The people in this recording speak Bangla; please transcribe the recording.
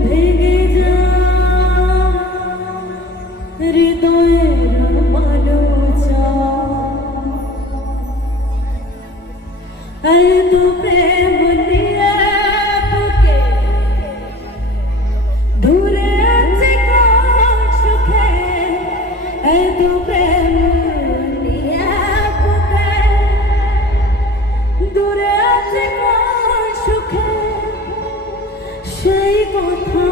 ভেঙে যায় হৃদয়ের মালুচা এত প্রেম নিয়ে বুকে দূরে আছে কোন সুখে এত প্রেম নিয়ে বুকে দূরে আছে কোন সুখে সেই কথা